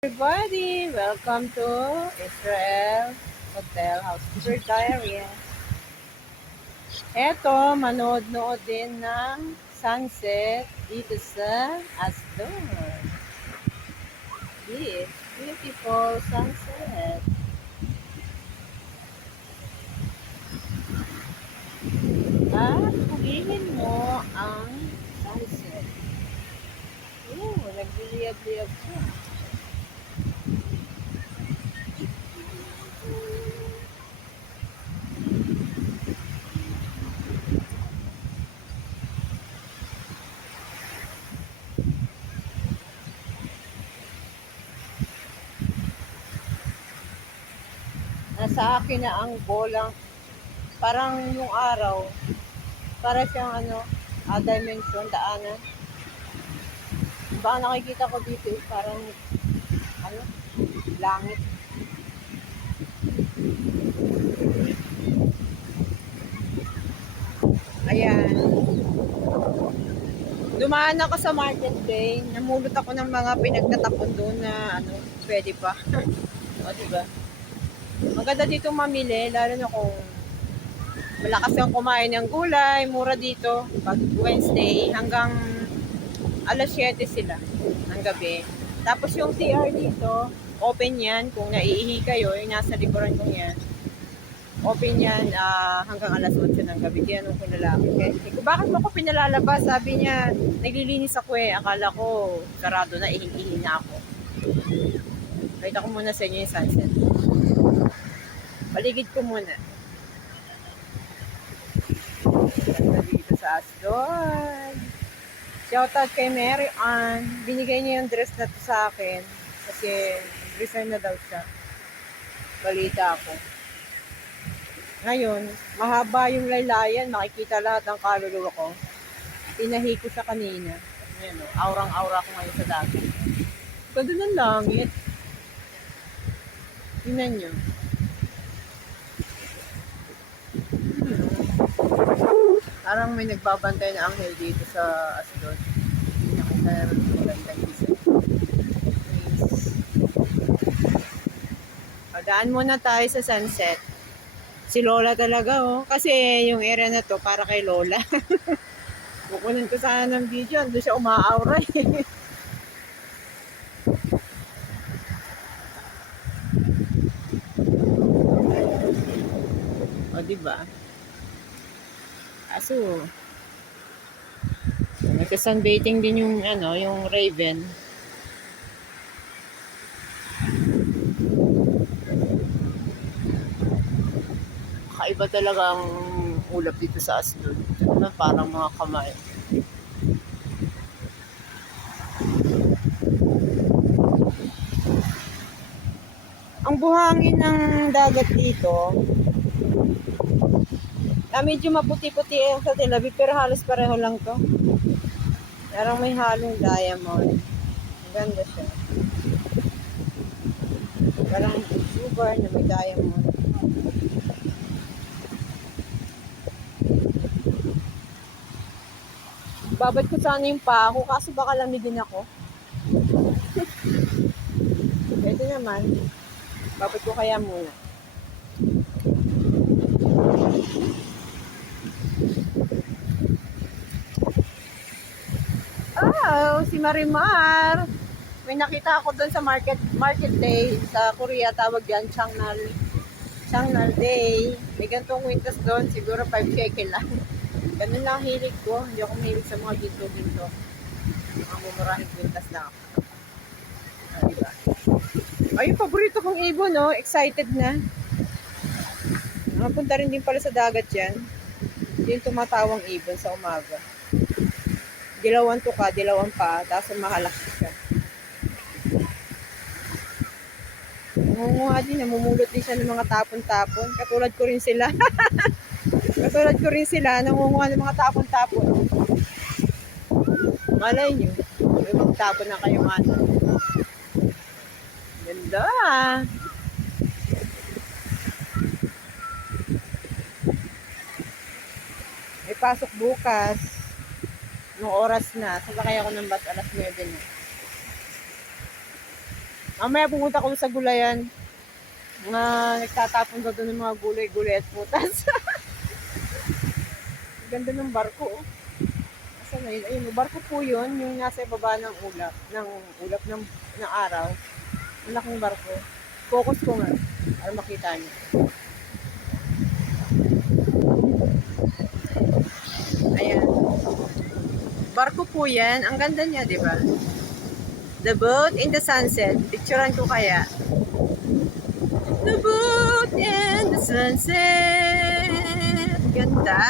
Everybody, welcome to Israel Hotel Housekeeper Diary. Eto, manood-nood din ng sunset dito sa Asdod. This beautiful sunset. At pulihin mo ang sunset. Nagliliyab-liyab siya. Nasa akin na ang bolang, parang yung araw, para siyang dimension, daanan. Baka nakikita ko dito parang ano, langit. Ayan. Dumaan ako sa market day, namulot ako ng mga pinagtatapon doon na pwede pa. O, diba? Maganda dito mamili, lalo na kung malakas kang kumain ng gulay, mura dito. Pag Wednesday, hanggang alas 7 sila ng gabi. Tapos yung CR dito, open yan. Kung naiihi kayo, yung nasa likuran ko yan. Open yan hanggang alas 8 ng gabi. Tinanong ko na lang. Okay? Bakit mo ko pinalalabas? Sabi niya, naglilinis ako eh. Akala ko sarado na, ihing-ihi na ako. Pakita ko muna sa inyo yung sunset. Paligid ko muna. Dito sa Asdod. Shoutout kay Mary Ann. Binigay niya yung dress na to sa akin. Kasi resign na daw siya. Balita ako. Ngayon, mahaba yung laylayan. Makikita lahat ng kaluluwa ko. Tinahi ko siya kanina. Ayan o, aurang-aura ko ngayon sa dagat. Ganda ng langit. Tingnan nyo. Parang may nagbabantay na anghel dito sa Asdod. Hindi nakita naman yung magandang isa. Padaan muna tayo sa sunset. Si Lola talaga oh. Kasi yung area na to para kay Lola. Kukunin ko sana ng video. Doon siya umaaura eh. O diba? Kaso nagsa-sunbathing din yung yung Raven. Kakaiba talaga ang ulap dito sa Asdod. Parang mga kamay. Ang buhangin ng dagat dito, medyo maputi-puti sa Tel Aviv, pero halos pareho lang to. Parang may halong diamond. Ganda siya. Parang sugar na may diamond. Babad ko sana yung pa ako, kaso baka lamigin ako. Pwede naman. Babad ko kaya muna. Oh, si Marimar. May nakita ako doon sa market day sa Korea, tawag yan Changnal Day. May gantong kwintas doon, siguro 5 shekel lang. Ganun lang hilig ko. Hindi ako mahilig sa mga ginto-ginto. Mga mumurahing kwintas lang ako. Diba? Ay, yung paborito kong ibon, no? Excited na. Nakapunta rin din pala sa dagat yan. Yung tumatawang ibon sa umaga. Dilawan tuka, dilawang pa, tapos mahalak siya. Nangunguha din, namumulot din siya ng mga tapon-tapon. Katulad ko rin sila. Nangunguha ng mga tapon-tapon. Malay nyo, may magtapon na kayong Ganda. May pasok bukas. Nung oras na, sasakay ako ng bus alas 9 na. Mamaya pupunta ko sa gulayan. Mga nagtatapon daw doon ng mga gulay-gulay at putas. Ganda ng barko, oh. Asan na yun? Ayun, barko po yun, yung nasa baba ng ulap ng araw. Malaking barko. Focus ko nga, para makita niyo. Ayan. Barko po yan. Ang ganda niya, di ba? The boat in the sunset. Picturean ko kaya. The boat in the sunset. Ganda.